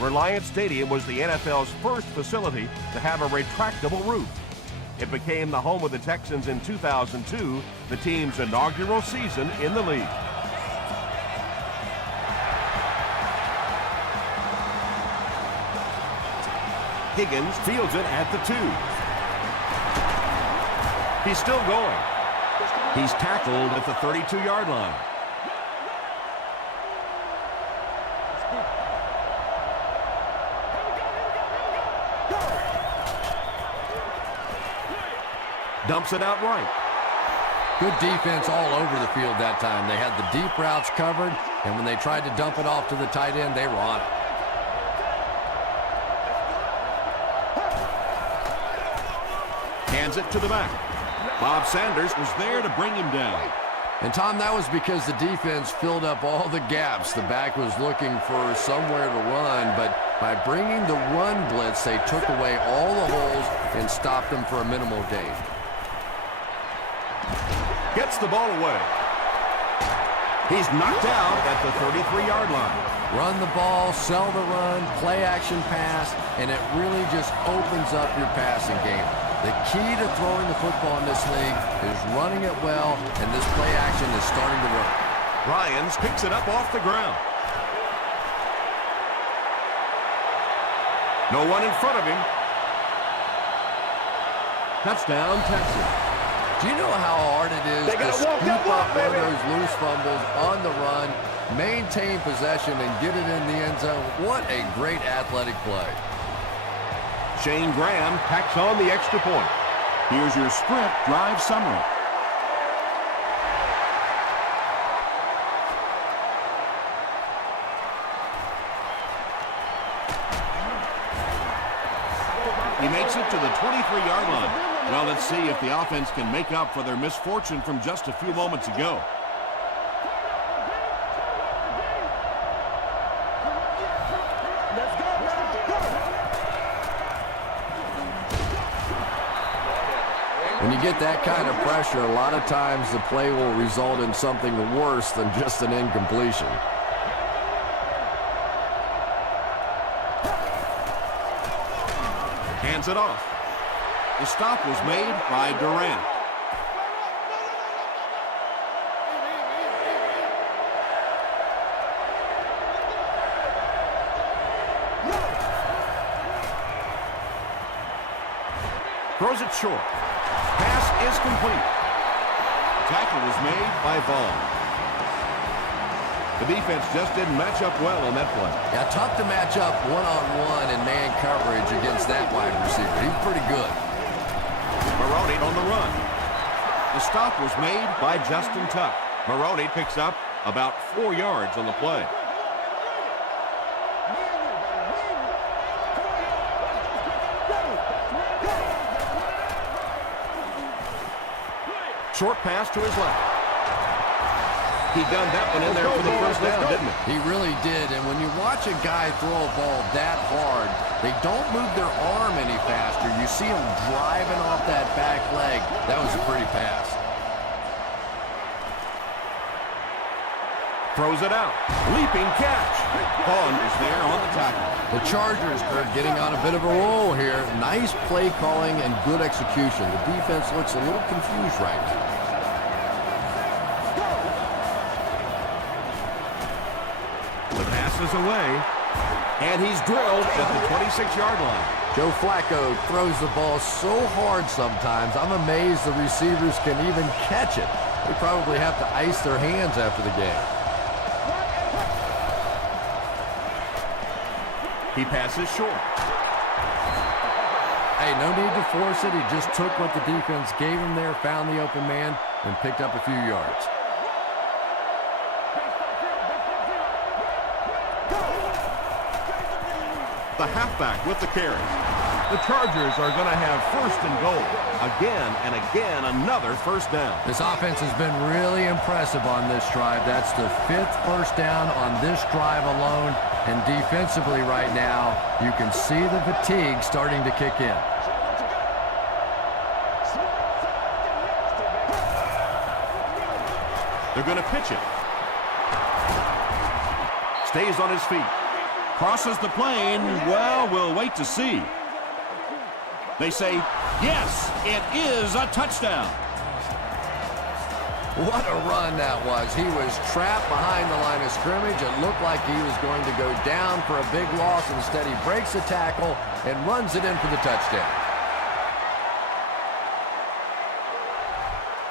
Reliant Stadium was the NFL's first facility to have a retractable roof. It became the home of the Texans in 2002, the team's inaugural season in the league. Higgins fields it at the 2. He's still going. He's tackled at the 32-yard line. Dumps it out right. Good defense all over the field that time. They had the deep routes covered, and when they tried to dump it off to the tight end, they were on it. Hands it to the back. Bob Sanders was there to bring him down. And, Tom, that was because the defense filled up all the gaps. The back was looking for somewhere to run, but by bringing the run blitz, they took away all the holes and stopped them for a minimal gain. Gets the ball away. He's knocked out at the 33-yard line. Run the ball, sell the run, play action pass, and it really just opens up your passing game. The key to throwing the football in this league is running it well, and this play action is starting to work. Ryans picks it up off the ground. No one in front of him. Touchdown, Texans. Do you know how hard it is to scoop up one of those loose fumbles on the run, maintain possession, and get it in the end zone? What a great athletic play. Shane Graham tacks on the extra point. Here's your sprint drive summary. He makes it to the 23-yard line. Well, let's see if the offense can make up for their misfortune from just a few moments ago. When you get that kind of pressure, a lot of times the play will result in something worse than just an incompletion. Hands it off. The stop was made by Durant. Throws it short. Pass is complete. Tackle was made by Vaughn. The defense just didn't match up well on that play. Yeah, tough to match up one-on-one in man coverage against that wide receiver. He's pretty good. Maroney on the run. The stop was made by Justin Tuck. Maroney picks up about 4 yards on the play. Short pass to his left. He done that one in there for the first down, didn't he? He really did, and when you watch a guy throw a ball that hard, they don't move their arm any faster. You see him driving off that back leg. That was a pretty pass. Throws it out. Leaping catch. Vaughn is there on the tackle. The Chargers are getting on a bit of a roll here. Nice play calling and good execution. The defense looks a little confused right now. The pass is away, and he's drilled at the 26-yard line. Joe Flacco throws the ball so hard sometimes, I'm amazed the receivers can even catch it. They probably have to ice their hands after the game. He passes short. Hey, no need to force it. He just took what the defense gave him there, found the open man, and picked up a few yards. The halfback with the carry. The Chargers are going to have first and goal. Again and again, another first down. This offense has been really impressive on this drive. That's the 5th first down on this drive alone. And defensively right now, you can see the fatigue starting to kick in. They're going to pitch it. Stays on his feet. Crosses the plane. Well, we'll wait to see. They say, yes, it is a touchdown. What a run that was. He was trapped behind the line of scrimmage. It looked like he was going to go down for a big loss. Instead, he breaks the tackle and runs it in for the touchdown.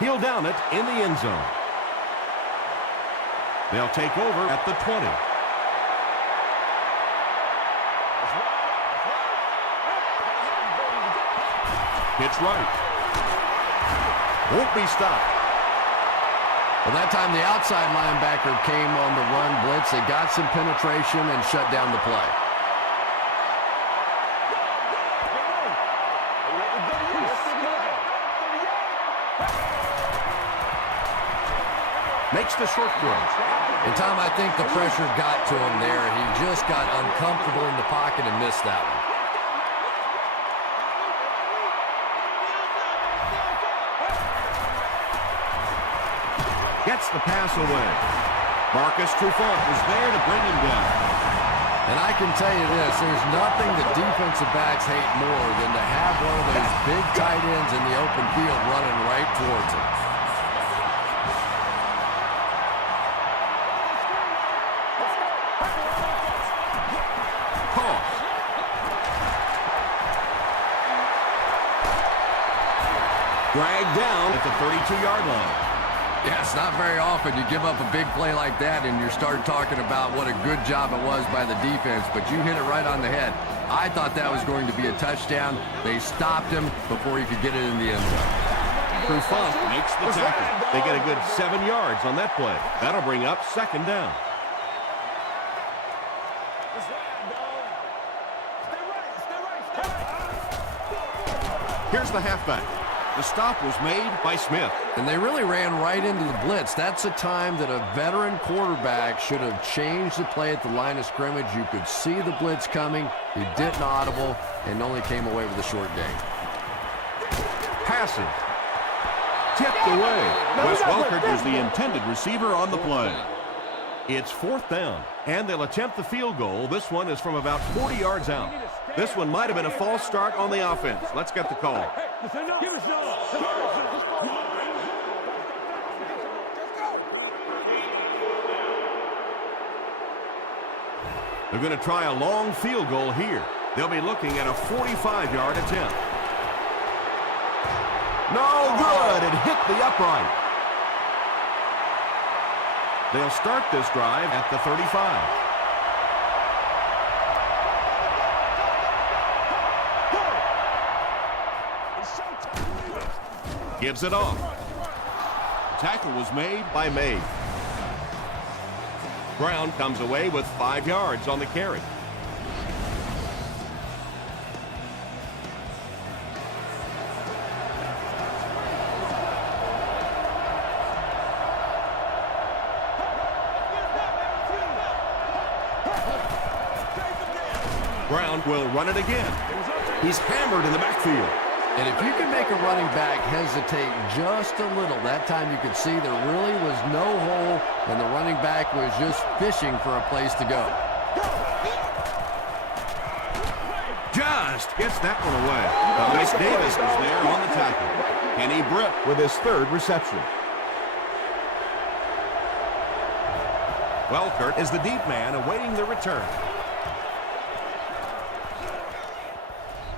He'll down it in the end zone. They'll take over at the 20. Hits right. Won't be stopped. Well, that time the outside linebacker came on the run blitz. They got some penetration and shut down the play. Makes the short throw. And Tom, I think the pressure got to him there. He just got uncomfortable in the pocket and missed that one. Gets the pass away. Marcus Trufant was there to bring him down. And I can tell you this, there's nothing the defensive backs hate more than to have one of those big tight ends in the open field running right towards him. Dragged down at the 32-yard line. Yeah, it's not very often you give up a big play like that and you start talking about what a good job it was by the defense, but you hit it right on the head. I thought that was going to be a touchdown. They stopped him before he could get it in the end zone. Trufant makes the tackle. They get a good 7 yards on that play. That'll bring up second down. Here's the halfback. The stop was made by Smith. And they really ran right into the blitz. That's a time that a veteran quarterback should have changed the play at the line of scrimmage. You could see the blitz coming. He didn't audible and only came away with a short gain. Passing. Tipped away. Wes Welkert was the intended receiver on the play. It's fourth down, and they'll attempt the field goal. This one is from about 40 yards out. This one might have been a false start on the offense. Let's get the call. They're going to try a long field goal here. They'll be looking at a 45-yard attempt. No good. It hit the upright. They'll start this drive at the 35. Gives it off. Tackle was made by May. Brown comes away with 5 yards on the carry. Brown will run it again. He's hammered in the backfield. And if you can make a running back hesitate just a little, that time you could see there really was no hole, and the running back was just fishing for a place to go. Just gets that one away. Miss Davis was there on the tackle. Kenny Britt with his third reception. Welkert is the deep man awaiting the return.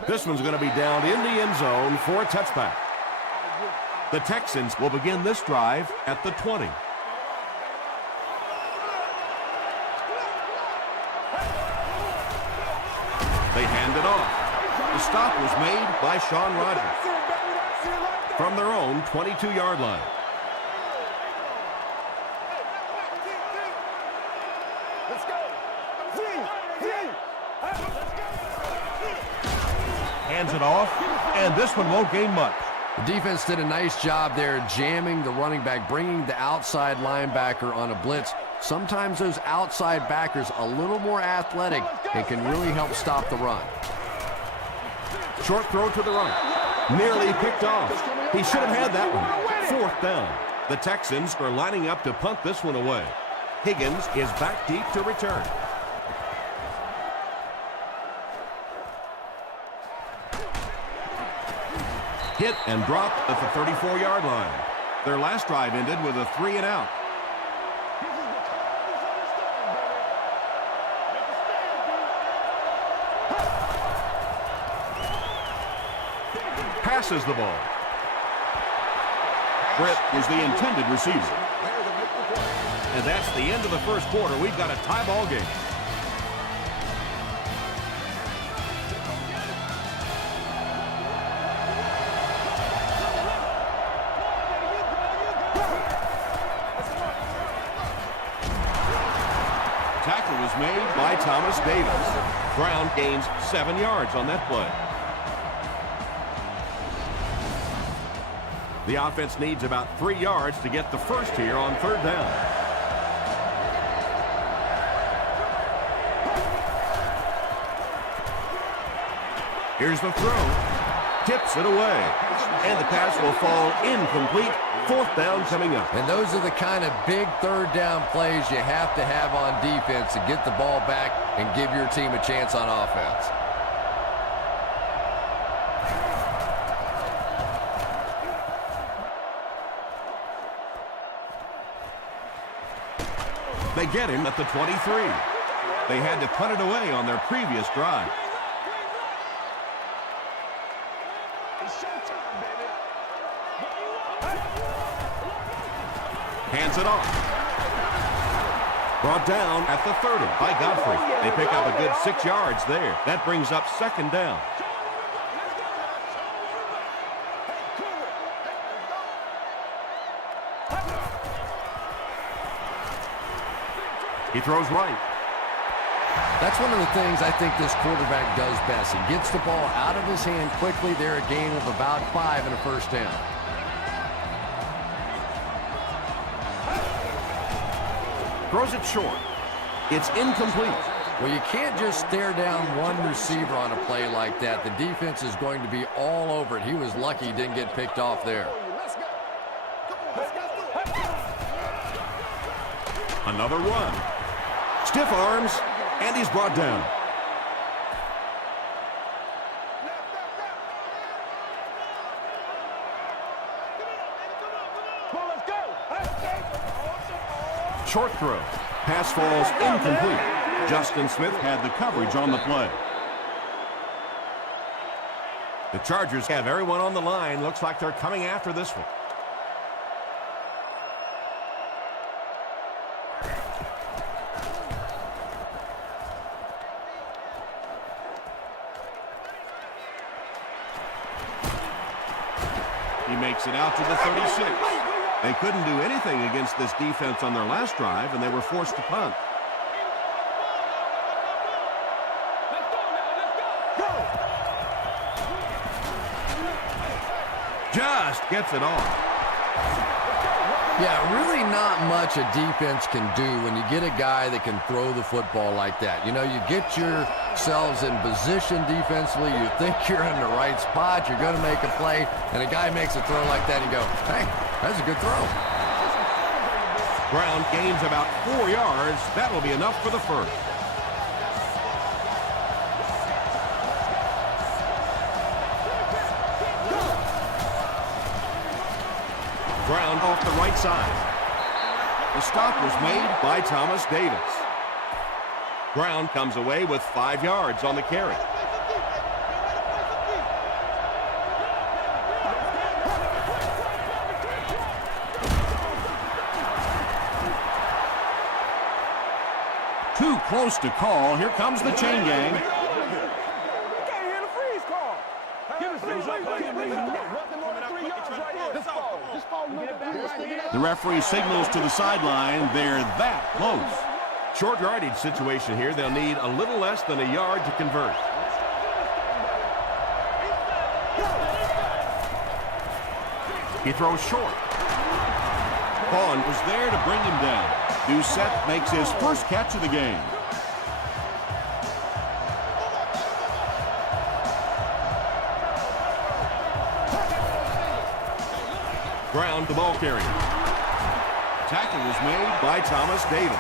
This one's going to be down in the end zone for a touchback. The Texans will begin this drive at the 20. They hand it off. The stop was made by Sean Rogers from their own 22-yard line. Hands it off, and this one won't gain much. The defense did a nice job there jamming the running back, bringing the outside linebacker on a blitz. Sometimes those outside backers a little more athletic and can really help stop the run. Short throw to the right. Nearly picked off. He should have had that one. Fourth down. The Texans are lining up to punt this one away. Higgins is back deep to return. Hit and dropped at the 34-yard line. Their last drive ended with a 3-and-out. Passes the ball. Britt was the intended receiver. And that's the end of the first quarter. We've got a tie ball game. Tackle was made by Thomas Davis. Brown gains 7 yards on that play. The offense needs about 3 yards to get the first here on third down. Here's the throw. Tips it away. And the pass will fall incomplete. Fourth down coming up. And those are the kind of big third down plays you have to have on defense to get the ball back and give your team a chance on offense. They get him at the 23. They had to punt it away on their previous drive. Hands it off. Brought down at the 30 by Godfrey. They pick up a good 6 yards there. That brings up second down. He throws right. That's one of the things I think this quarterback does best. He gets the ball out of his hand quickly. They're a gain of about 5 and a first down. Throws it short. It's incomplete. Well, you can't just stare down one receiver on a play like that. The defense is going to be all over it. He was lucky he didn't get picked off there. Another run. Stiff arms, and he's brought down. Short throw. Pass falls incomplete. Justin Smith had the coverage on the play. The Chargers have everyone on the line. Looks like they're coming after this one. He makes it out to the 36. They couldn't do anything against this defense on their last drive, and they were forced to punt. Just gets it off. Yeah, really not much a defense can do when you get a guy that can throw the football like that. You know, you get yourselves in position defensively. You think you're in the right spot. You're going to make a play, and a guy makes a throw like that, and you go, hey, that's a good throw. Brown gains about 4 yards. That will be enough for the first. Brown off the right side. The stop was made by Thomas Davis. Brown comes away with 5 yards on the carry. Too close to call. Here comes the chain gang. The referee signals to the sideline. They're that close. Short yardage situation here. They'll need a little less than a yard to convert. He throws short. Vaughn was there to bring him down. Doucette makes his first catch of the game. Brown, the ball carrier. Tackle was made by Thomas Davis.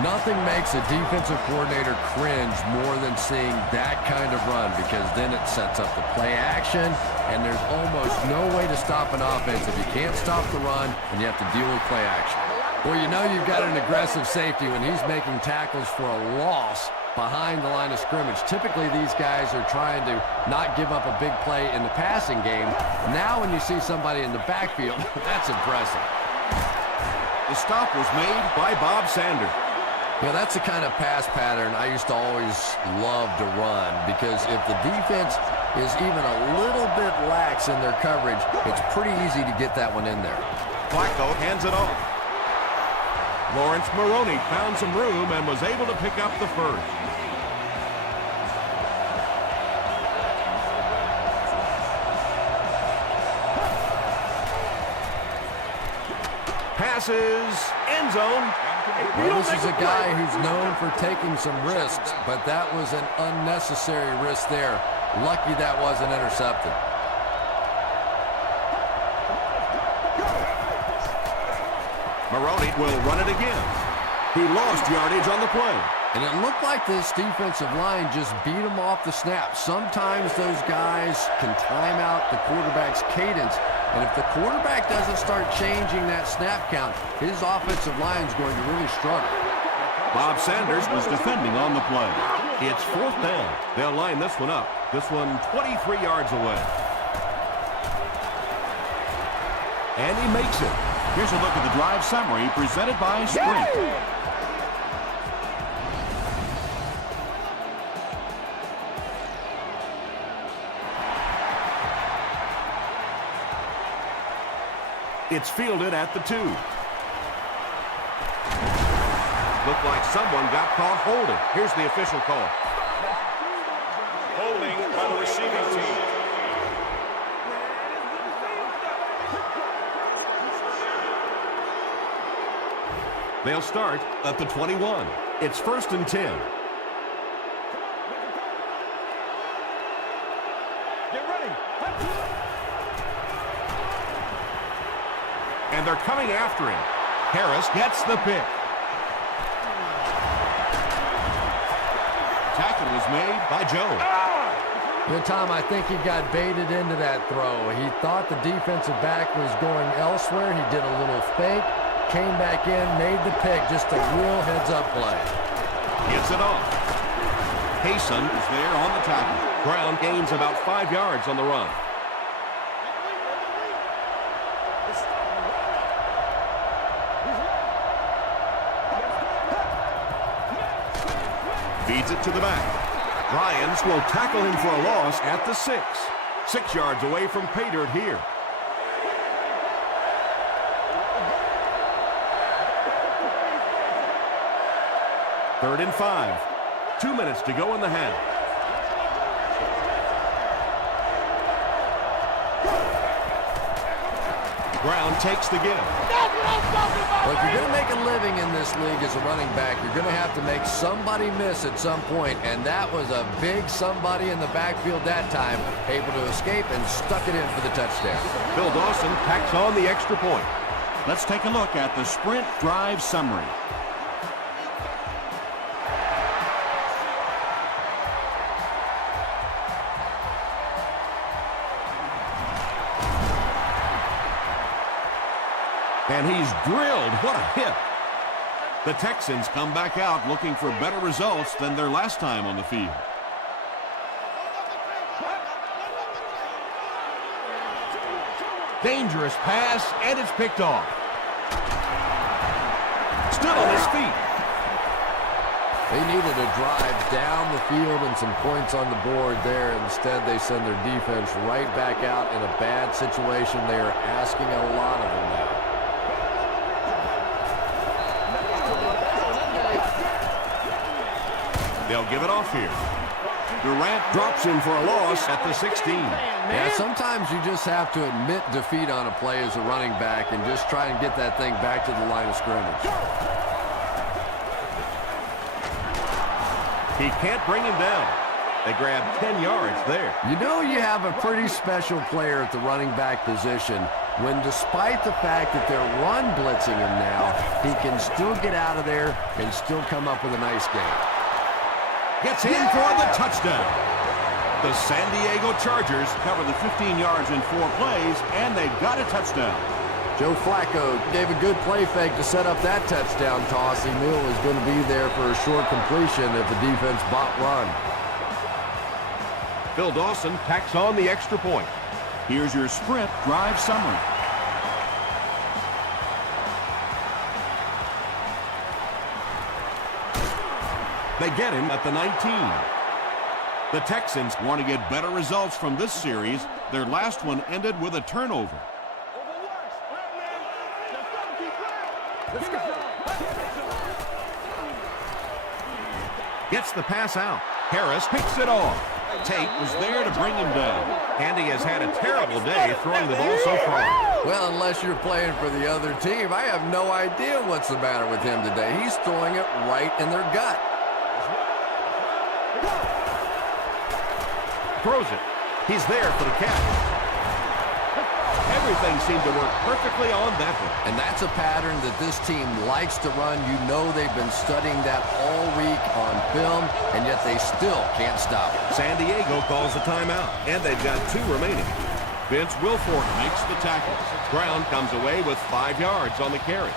Nothing makes a defensive coordinator cringe more than seeing that kind of run, because then it sets up the play action, and there's almost no way to stop an offense if you can't stop the run and you have to deal with play action. Well, you know you've got an aggressive safety when he's making tackles for a loss behind the line of scrimmage. Typically, these guys are trying to not give up a big play in the passing game. Now when you see somebody in the backfield, that's impressive. The stop was made by Bob Sanders. You know, that's the kind of pass pattern I used to always love to run, because if the defense is even a little bit lax in their coverage, it's pretty easy to get that one in there. Flacco hands it off. Lawrence Maroney found some room and was able to pick up the first. Passes, end zone. Well, this is a guy who's known for taking some risks, but that was an unnecessary risk there. Lucky that wasn't intercepted. Maroney will run it again. He lost yardage on the play. And it looked like this defensive line just beat him off the snap. Sometimes those guys can time out the quarterback's cadence, and if the quarterback doesn't start changing that snap count, his offensive line is going to really struggle. Bob Sanders was defending on the play. It's fourth down. They'll line this one up. This one 23 yards away. And he makes it. Here's a look at the drive summary presented by Sprint. It's fielded at the 2. Looked like someone got caught holding. Here's the official call. Holding by the receiving team. They'll start at the 21. It's 1st and 10. Get ready. And they're coming after him. Harris gets the pick. Tackle was made by Jones. Good, Tom, I think he got baited into that throw. He thought the defensive back was going elsewhere. He did a little fake, came back in, made the pick. Just a real heads-up play. Gets it off. Payson is there on the tackle. Brown gains about 5 yards on the run. Feeds it to the back. Ryans will tackle him for a loss at the 6. 6 yards away from pay dirt here. Third and 5. 2 minutes to go in the half. Brown takes the give. Well, if you're going to make a living in this league as a running back, you're going to have to make somebody miss at some point, and that was a big somebody in the backfield that time, able to escape and stuck it in for the touchdown. Phil Dawson tacks on the extra point. Let's take a look at the Sprint drive summary. And he's drilled. What a hit. The Texans come back out looking for better results than their last time on the field. Dangerous pass, and it's picked off. Stood on his feet. They needed a drive down the field and some points on the board there. Instead, they send their defense right back out in a bad situation. They are asking a lot of them now. They'll give it off here. Durant drops him for a loss at the 16. Yeah, sometimes you just have to admit defeat on a play as a running back and just try and get that thing back to the line of scrimmage. He can't bring him down. They grab 10 yards there. You know you have a pretty special player at the running back position when despite the fact that they're run blitzing him now, he can still get out of there and still come up with a nice game. Gets in for the touchdown. The San Diego Chargers cover the 15 yards in 4 plays, and they've got a touchdown. Joe Flacco gave a good play fake to set up that touchdown toss. He knew it was going to be there for a short completion if the defense bought run. Phil Dawson tacks on the extra point. Here's your sprint drive summary. They get him at the 19. The Texans want to get better results from this series. Their last one ended with a turnover. Gets the pass out. Harris picks it off. Tate was there to bring him down. And he has had a terrible day throwing the ball so far. Well, unless you're playing for the other team, I have no idea what's the matter with him today. He's throwing it right in their gut. Throws it. He's there for the catch. Everything seemed to work perfectly on that one. And that's a pattern that this team likes to run. You know they've been studying that all week on film, and yet they still can't stop it. San Diego calls a timeout, and they've got 2 remaining. Vince Wilfork makes the tackle. Brown comes away with 5 yards on the carry.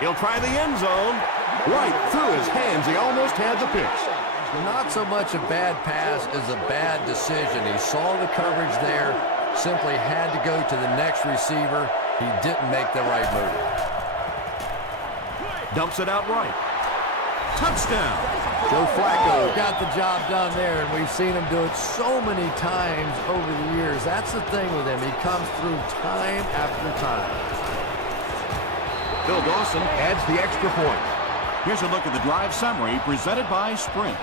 He'll try the end zone. Right through his hands. He almost had the pitch. Not so much a bad pass as a bad decision. He saw the coverage there, simply had to go to the next receiver. He didn't make the right move. Dumps it out right. Touchdown. Joe Flacco got the job done there, and we've seen him do it so many times over the years. That's the thing with him. He comes through time after time. Phil Dawson adds the extra point. Here's a look at the drive summary presented by Sprint.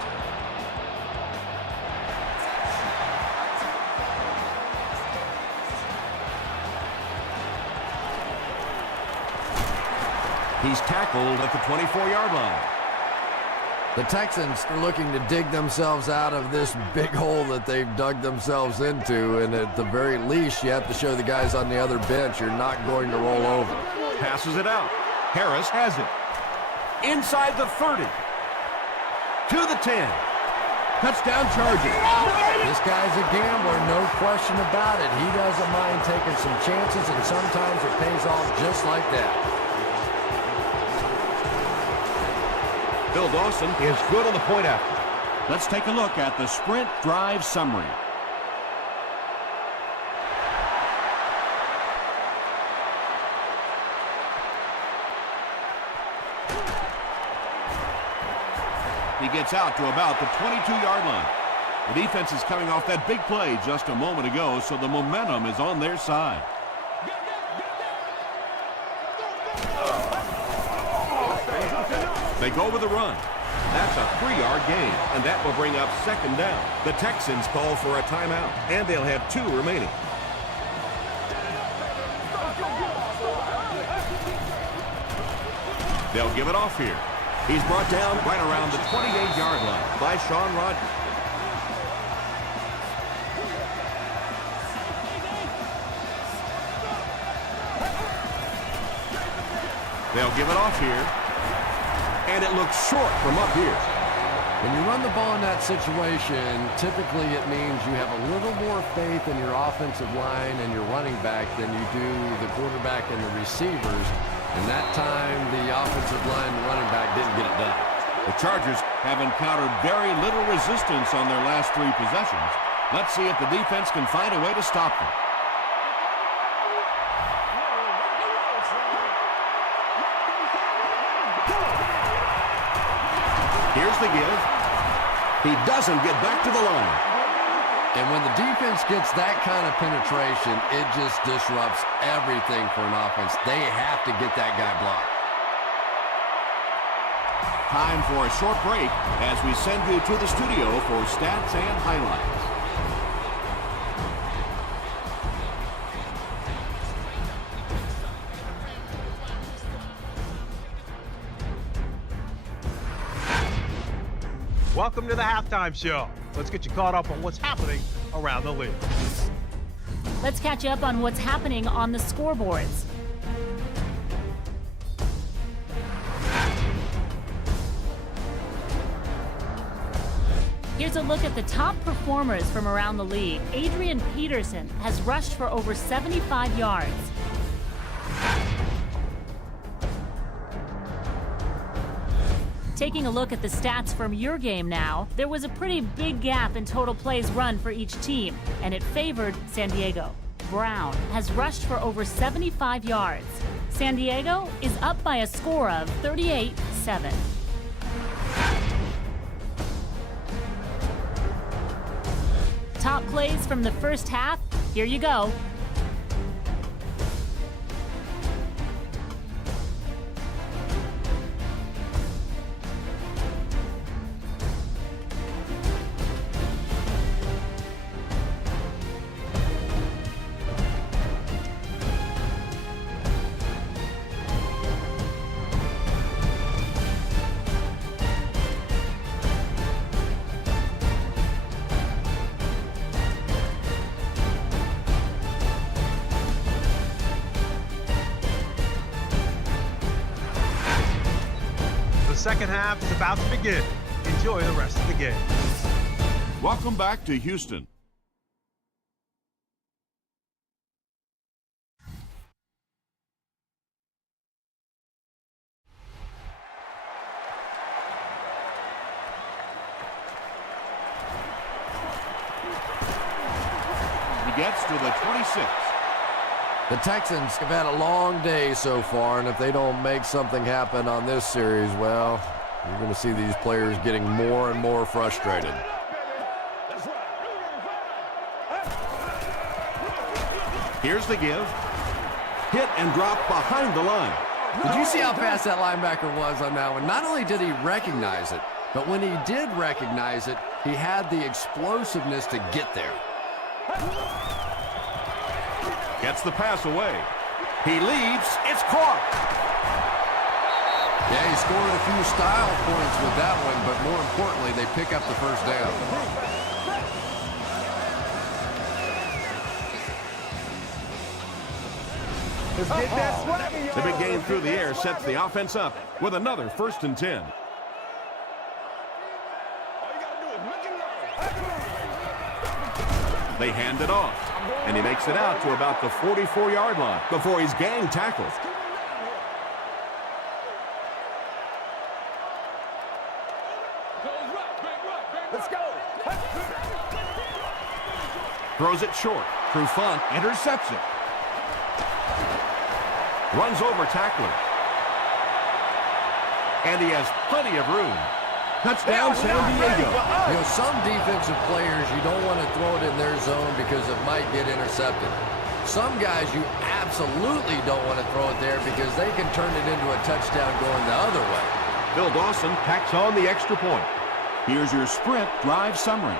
He's tackled at the 24-yard line. The Texans are looking to dig themselves out of this big hole that they've dug themselves into, and at the very least, you have to show the guys on the other bench you're not going to roll over. Passes it out. Harris has it. Inside the 30. To the 10. Touchdown Chargers. This guy's a gambler, no question about it. He doesn't mind taking some chances, and sometimes it pays off just like that. Phil Dawson is good on the point after. Let's take a look at the Sprint drive summary. He gets out to about the 22-yard line. The defense is coming off that big play just a moment ago, so the momentum is on their side. They go with a run. That's a 3-yard gain, and that will bring up 2nd down. The Texans call for a timeout, and they'll have 2 remaining. They'll give it off here. He's brought down right around the 28-yard line by Sean Rogers. They'll give it off here. And it looks short from up here. When you run the ball in that situation, typically it means you have a little more faith in your offensive line and your running back than you do the quarterback and the receivers. And that time, the offensive line and running back didn't get it done. The Chargers have encountered very little resistance on their last 3 possessions. Let's see if the defense can find a way to stop them. Here's the give. He doesn't get back to the line. And when the defense gets that kind of penetration, it just disrupts everything for an offense. They have to get that guy blocked. Time for a short break as we send you to the studio for stats and highlights. Welcome to the halftime show. Let's get you caught up on what's happening around the league. Let's catch you up on what's happening on the scoreboards. Here's a look at the top performers from around the league. Adrian Peterson has rushed for over 75 yards. Taking a look at the stats from your game now, there was a pretty big gap in total plays run for each team, and it favored San Diego. Brown has rushed for over 75 yards. San Diego is up by a score of 38-7. Top plays from the first half, here you go. The second half is about to begin. Enjoy the rest of the game. Welcome back to Houston. He gets to the 26. The Texans have had a long day so far, and if they don't make something happen on this series, well, you're going to see these players getting more and more frustrated. Here's the give. Hit and drop behind the line. Did you see how fast that linebacker was on that one? Not only did he recognize it, but when he did recognize it, he had the explosiveness to get there. Gets the pass away. He leaps. It's caught. Yeah, he scored a few style points with that one, but more importantly, they pick up the first down. The big game through the air sets the offense up with another 1st and 10. They hand it off, and he makes it out to about the 44-yard line before he's gang tackled. Let's go. Throws it short. Trufant intercepts it. Runs over tackler. And he has plenty of room. Touchdown, San Diego. You know, some defensive players, you don't want to throw it in their zone because it might get intercepted. Some guys, you absolutely don't want to throw it there because they can turn it into a touchdown going the other way. Bill Dawson tacks on the extra point. Here's your sprint drive summary.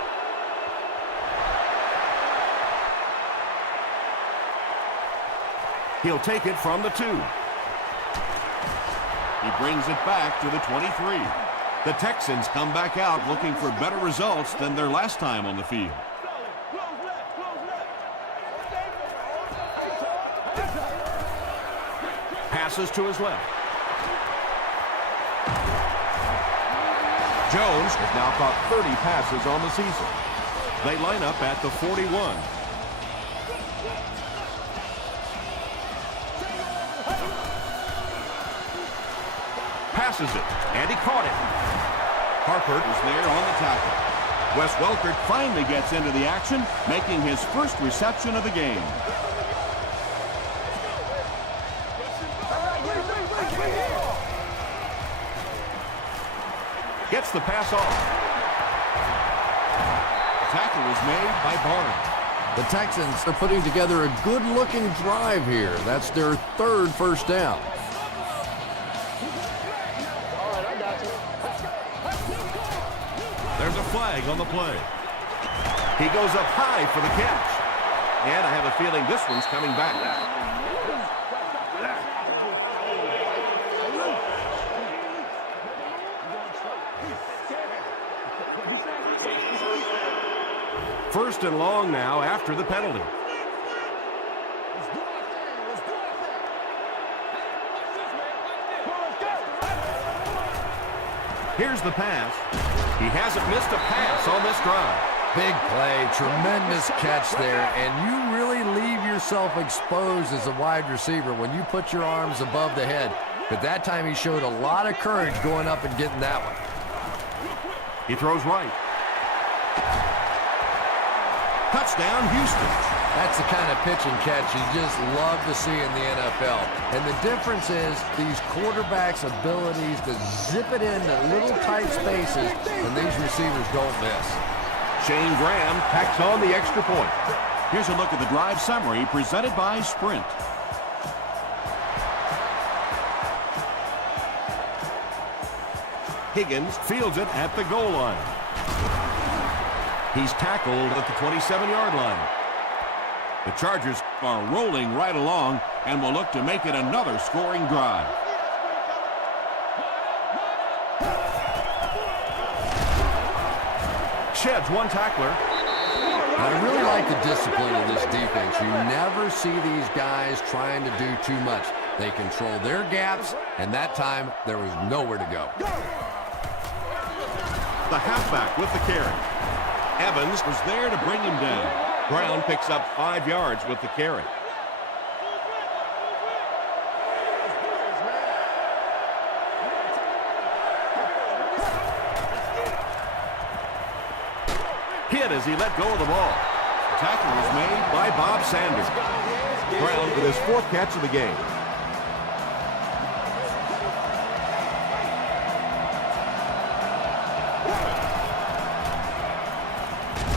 He'll take it from the 2. He brings it back to the 23. The Texans come back out looking for better results than their last time on the field. Passes to his left. Jones has now caught 30 passes on the season. They line up at the 41. Passes it, and he caught it. Harper is there on the tackle. Wes Welker finally gets into the action, making his first reception of the game. Gets the pass off. Tackle was made by Barnes. The Texans are putting together a good-looking drive here. That's their 3rd first down. There's a flag on the play. He goes up high for the catch. And I have a feeling this one's coming back. First and long now after the penalty. Here's the pass. He hasn't missed a pass on this drive. Big play, tremendous catch there, and you really leave yourself exposed as a wide receiver when you put your arms above the head. But that time he showed a lot of courage going up and getting that one. He throws right. Touchdown, Houston. That's the kind of pitch and catch you just love to see in the NFL. And the difference is these quarterbacks' abilities to zip it into little tight spaces, and these receivers don't miss. Shane Graham tacks on the extra point. Here's a look at the drive summary presented by Sprint. Higgins fields it at the goal line. He's tackled at the 27-yard line. The Chargers are rolling right along and will look to make it another scoring drive. Sheds one tackler. I really like the discipline of this defense. You never see these guys trying to do too much. They control their gaps, and that time there was nowhere to go. The halfback with the carry. Evans was there to bring him down. Brown picks up 5 yards with the carry. Hit as he let go of the ball. Tackle was made by Bob Sanders. Brown with his 4th catch of the game.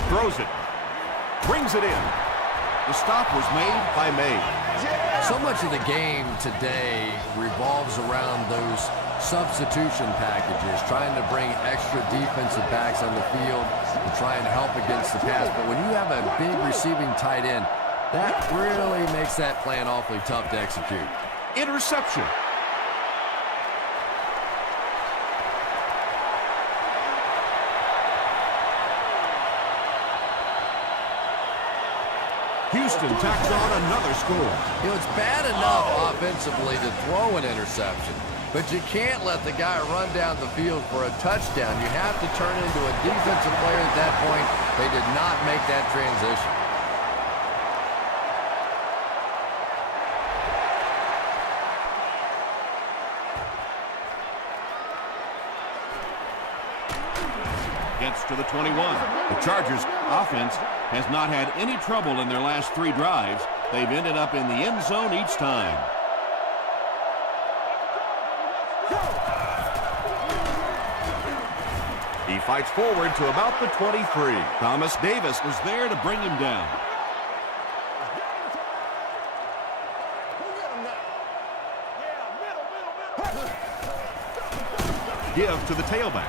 Throws it. Brings it in. The stop was made by May. So much of the game today revolves around those substitution packages, trying to bring extra defensive backs on the field to try and help against the pass. But when you have a big receiving tight end, that really makes that plan awfully tough to execute. Interception. Houston tacks on another score. You know, it's bad enough offensively to throw an interception, but you can't let the guy run down the field for a touchdown. You have to turn into a defensive player at that point. They did not make that transition. Gets to the 21. The Chargers offense has not had any trouble in their last 3 drives. They've ended up in the end zone each time. He fights forward to about the 23. Thomas Davis was there to bring him down. Give to the tailback.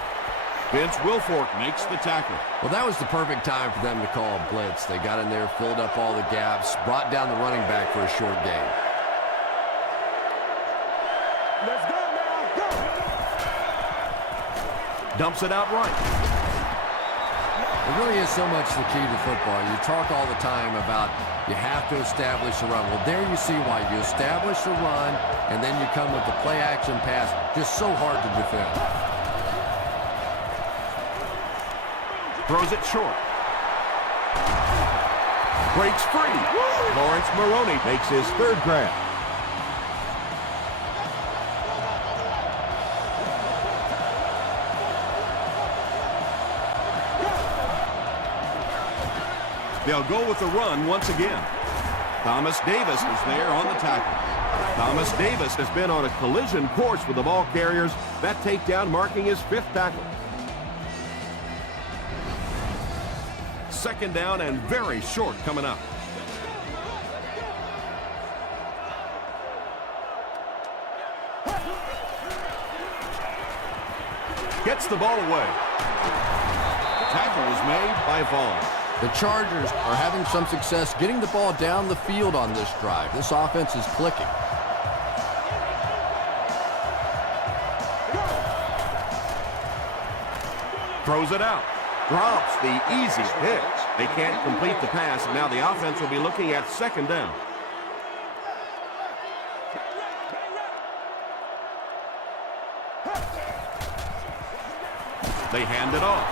Vince Wilfork makes the tackle. Well, that was the perfect time for them to call a blitz. They got in there, filled up all the gaps, brought down the running back for a short gain. Let's go now. Go. Dumps it out right. It really is so much the key to football. You talk all the time about you have to establish the run. Well, there you see why. You establish the run, and then you come with the play-action pass. Just so hard to defend. Throws it short. Breaks free. Lawrence Maroney makes his 3rd grab. They'll go with the run once again. Thomas Davis is there on the tackle. Thomas Davis has been on a collision course with the ball carriers. That takedown marking his 5th tackle. 2nd down and very short coming up. Gets the ball away. Tackle was made by Vaughn. The Chargers are having some success getting the ball down the field on this drive. This offense is clicking. Throws it out. Drops the easy pitch. They can't complete the pass, and now the offense will be looking at second down. They hand it off.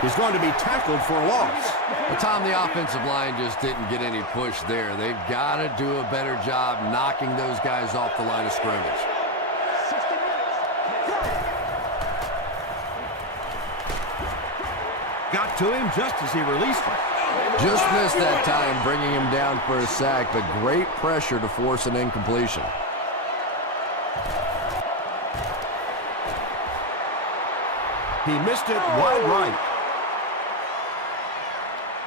He's going to be tackled for a loss. But Tom, the offensive line just didn't get any push there. They've got to do a better job knocking those guys off the line of scrimmage. Got to him just as he released him. Just missed that time, bringing him down for a sack, but great pressure to force an incompletion. He missed it wide right.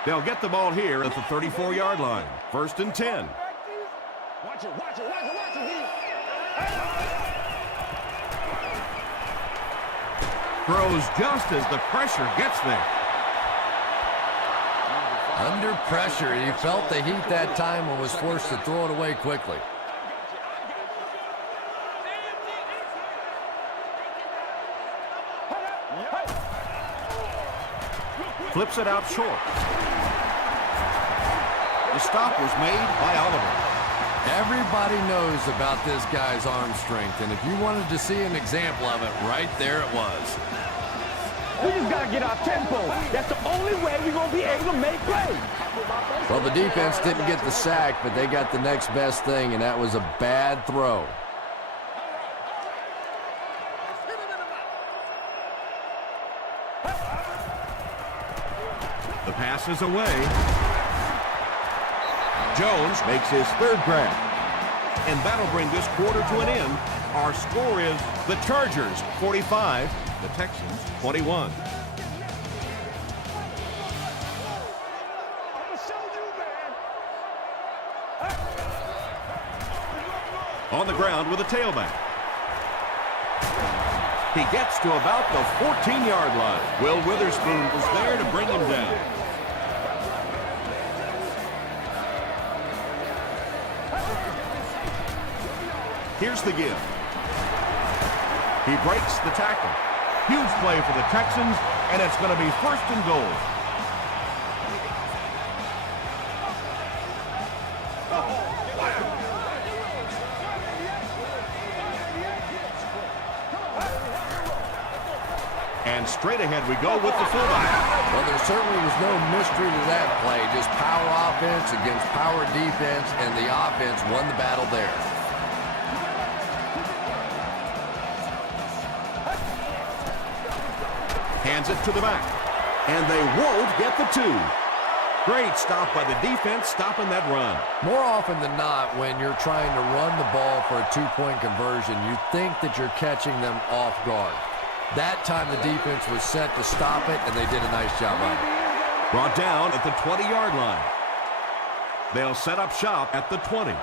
They'll get the ball here at the 34-yard line. 1st and 10. Watch it, watch it, watch it, watch it. Throws just as the pressure gets there. Under pressure, he felt the heat that time and was forced to throw it away quickly. Flips it out short. The stop was made by Oliver. Everybody knows about this guy's arm strength, and if you wanted to see an example of it, right there it was. We just got to get our tempo. That's the only way we're going to be able to make plays. Well, the defense didn't get the sack, but they got the next best thing, and that was a bad throw. The pass is away. Jones makes his 3rd grab. And that'll bring this quarter to an end. Our score is the Chargers 45, the Texans 21. On the ground with a tailback. He gets to about the 14-yard line. Will Witherspoon was there to bring him down. Here's the give. He breaks the tackle. Huge play for the Texans, and it's going to be 1st and goal. And straight ahead we go with the fullback. Well, there certainly was no mystery to that play. Just power offense against power defense, and the offense won the battle there. Hands it to the back. And they won't get the 2. Great stop by the defense, stopping that run. More often than not, when you're trying to run the ball for a 2-point conversion, you think that you're catching them off guard. That time the defense was set to stop it, and they did a nice job of it. Brought down at the 20-yard line. They'll set up shop at the 20.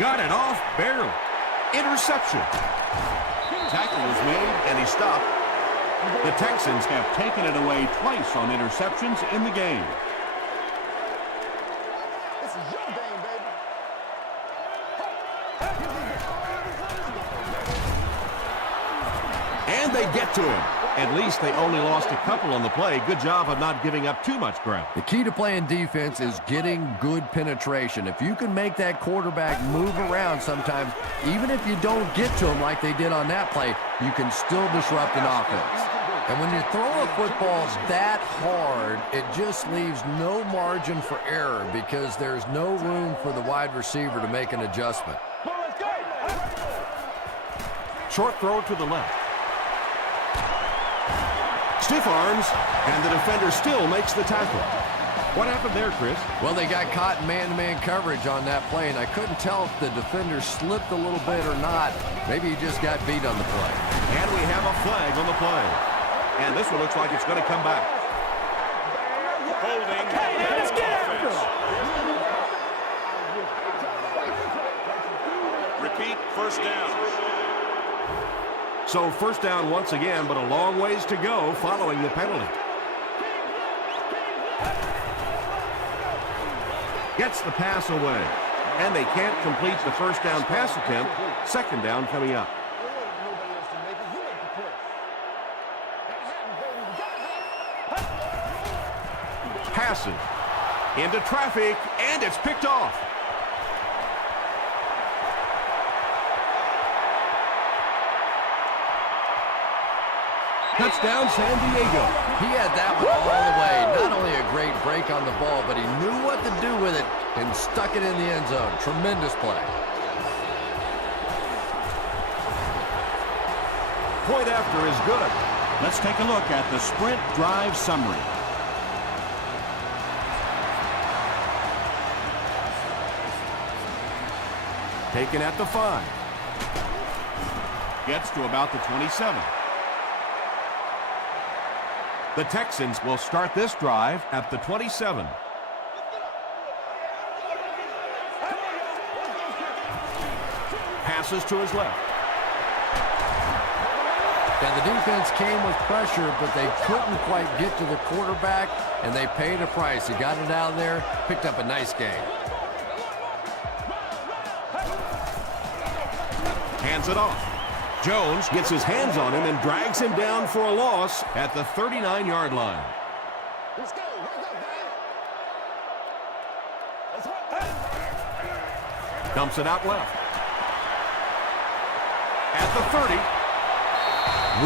Got it off, barely. Interception. Tackle was made, and he stopped. The Texans have taken it away twice on interceptions in the game. This is your game, baby. And they get to him. At least they only lost a couple on the play. Good job of not giving up too much ground. The key to playing defense is getting good penetration. If you can make that quarterback move around sometimes, even if you don't get to him like they did on that play, you can still disrupt an offense. And when you throw a football that hard, it just leaves no margin for error because there's no room for the wide receiver to make an adjustment. Short throw to the left. Stiff arms, and the defender still makes the tackle. What happened there, Chris? Well, they got caught in man-to-man coverage on that play, and I couldn't tell if the defender slipped a little bit or not. Maybe he just got beat on the play. And we have a flag on the play. And this one looks like it's going to come back. Holding. Let's get after him. Repeat, 1st down. So 1st down once again, but a long ways to go following the penalty. Gets the pass away. And they can't complete the first down pass attempt. Second down coming up. Passes into traffic, and it's picked off. Touchdown, San Diego. He had that one all the way. Not only a great break on the ball, but he knew what to do with it and stuck it in the end zone. Tremendous play. Point after is good. Let's take a look at the sprint drive summary. Taken at the 5. Gets to about the 27. The Texans will start this drive at the 27. Passes to his left. And the defense came with pressure, but they couldn't quite get to the quarterback, and they paid a price. He got it out of there, picked up a nice gain. Hands it off. Jones gets his hands on him and drags him down for a loss at the 39-yard line. Dumps it out left. At the 30.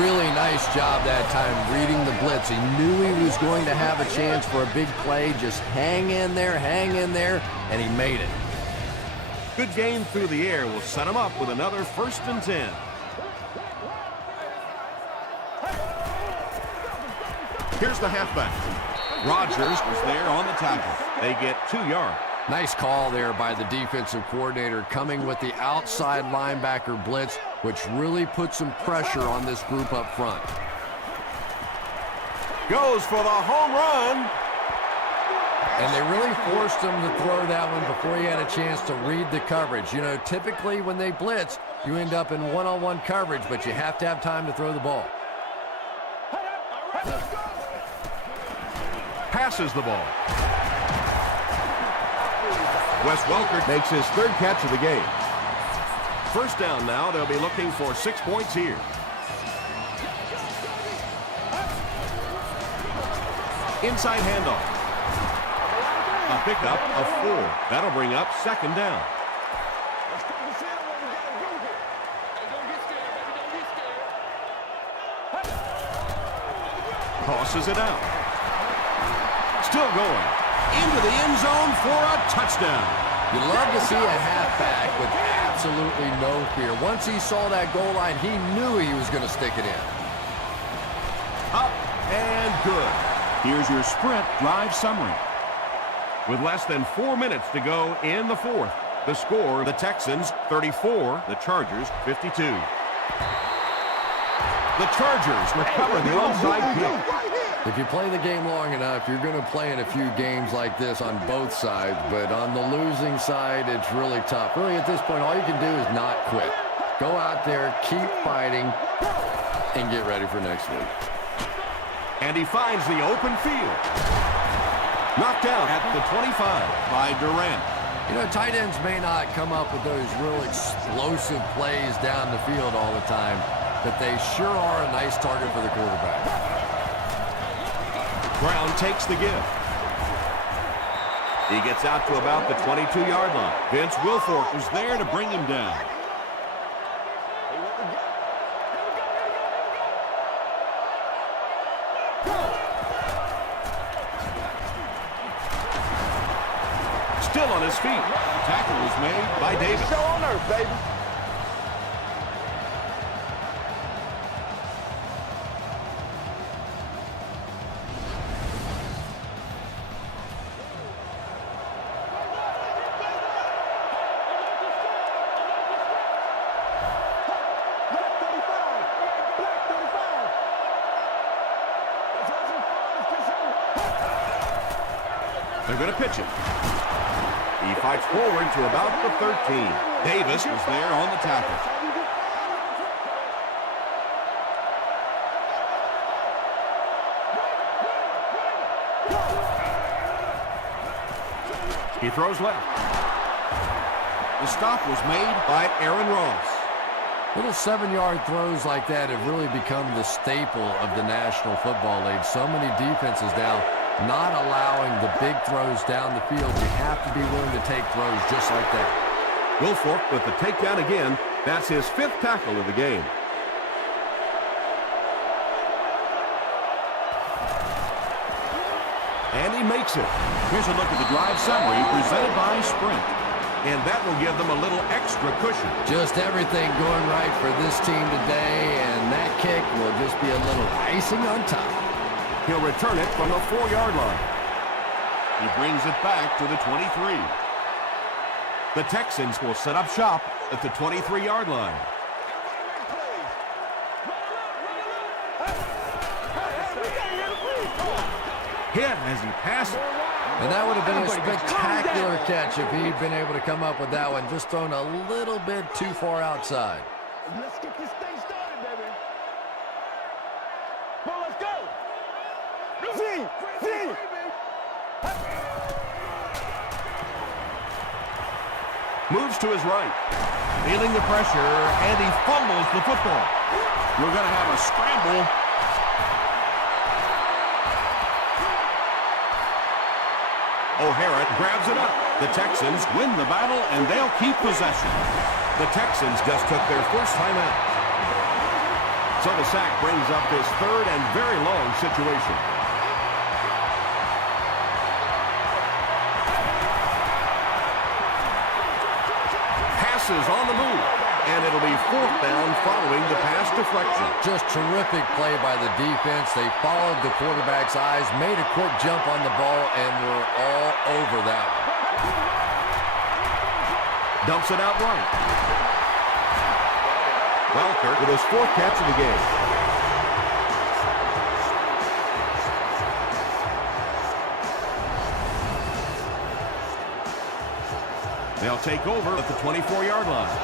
Really nice job that time reading the blitz. He knew he was going to have a chance for a big play. Just hang in there, and he made it. Good game through the air will set him up with another 1st and 10. Here's the halfback. Rodgers was there on the tackle. They get 2 yards. Nice call there by the defensive coordinator, coming with the outside linebacker blitz, which really put some pressure on this group up front. Goes for the home run. And they really forced him to throw that one before he had a chance to read the coverage. You know, typically when they blitz, you end up in one-on-one coverage, but you have to have time to throw the ball. Passes the ball. Wes Welker makes his 3rd catch of the game. First down now. They'll be looking for 6 points here. Inside handoff. A pickup of 4. That'll bring up 2nd down. Tosses it out. Still going. Into the end zone for a touchdown. You love to see a halfback with absolutely no fear. Once he saw that goal line, he knew he was going to stick it in. Up and good. Here's your sprint drive summary. With less than 4 minutes to go in the 4th, the score, the Texans 34, the Chargers 52. The Chargers recover the onside kick. If you play the game long enough, you're going to play in a few games like this on both sides, but on the losing side, it's really tough. Really, at this point, all you can do is not quit. Go out there, keep fighting, and get ready for next week. And he finds the open field. Knocked out at the 25 by Durant. You know, tight ends may not come up with those real explosive plays down the field all the time, but they sure are a nice target for the quarterback. Brown takes the give. He gets out to about the 22-yard line. Vince Wilfork was there to bring him down. Still on his feet. Tackle was made by Davis. Show on earth, baby. They're going to pitch it. He fights forward to about the 13. Davis was there on the tackle. He throws left. The stop was made by Aaron Ross. Little 7-yard throws like that have really become the staple of the National Football League. So many defenses now not allowing the big throws down the field. You have to be willing to take throws just like that. Wilfork with the takedown again. That's his 5th tackle of the game. And he makes it. Here's a look at the drive summary presented by Sprint. And that will give them a little extra cushion. Just everything going right for this team today, and that kick will just be a little icing on top. He'll return it from the 4-yard line. He brings it back to the 23. The Texans will set up shop at the 23-yard line. Hit as he passes. And that would have been a spectacular catch if he'd been able to come up with that one, just thrown a little bit too far outside. Let's get this thing started, baby. Come on, let's go. See. Moves to his right. Feeling the pressure, and he fumbles the football. We're going to have a scramble. O'Hara grabs it up. The Texans win the battle, and they'll keep possession. The Texans just took their first time out. So the sack brings up this 3rd and very long situation. Passes on the move, and it'll be 4th down following the pass deflection. Just terrific play by the defense. They followed the quarterback's eyes, made a quick jump on the ball, and were all over that one. Dumps it out right. Welker with his 4th catch of the game. They'll take over at the 24-yard line.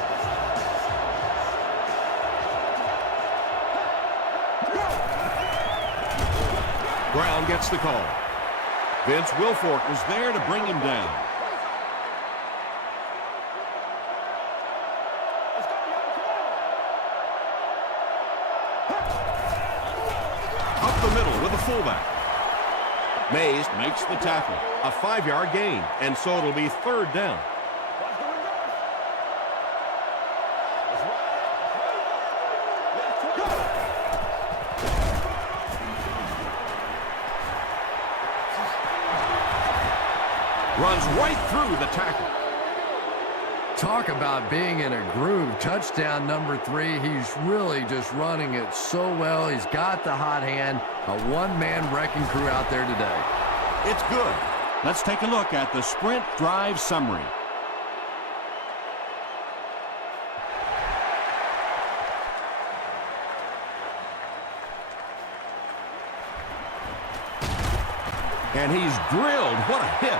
Brown gets the call. Vince Wilfork was there to bring him down. Up the middle with a fullback. Mays makes the tackle. A 5-yard gain, and so it'll be 3rd down. Runs right through the tackle. Talk about being in a groove. Touchdown number 3. He's really just running it so well. He's got the hot hand. A one-man wrecking crew out there today. It's good. Let's take a look at the Sprint drive summary. And he's drilled. What a hit.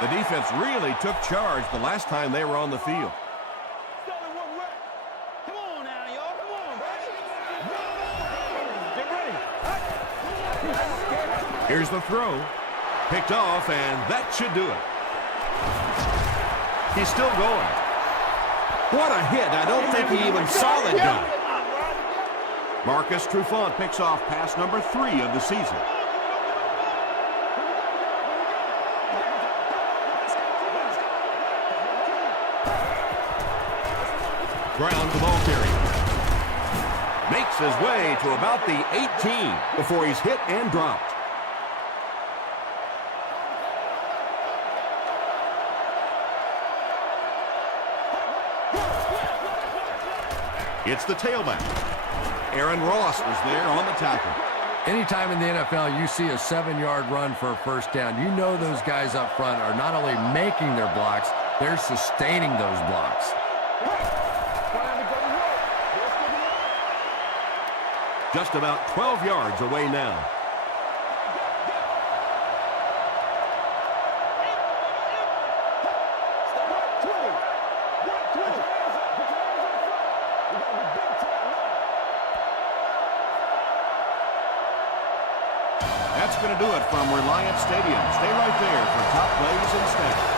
The defense really took charge the last time they were on the field. Come on now, y'all. Come on, baby. Get ready. Here's the throw. Picked off, and that should do it. He's still going. What a hit. I don't think he even saw the guy. Marcus Trufant picks off pass number 3 of the season. Brown the ball carrier. Makes his way to about the 18 before he's hit and dropped. It's the tailback. Aaron Ross was there on the tackle. Anytime in the NFL you see a 7-yard run for a first down, you know those guys up front are not only making their blocks, they're sustaining those blocks. Just about 12 yards away now. That's going to do it from Reliant Stadium. Stay right there for top plays and stats.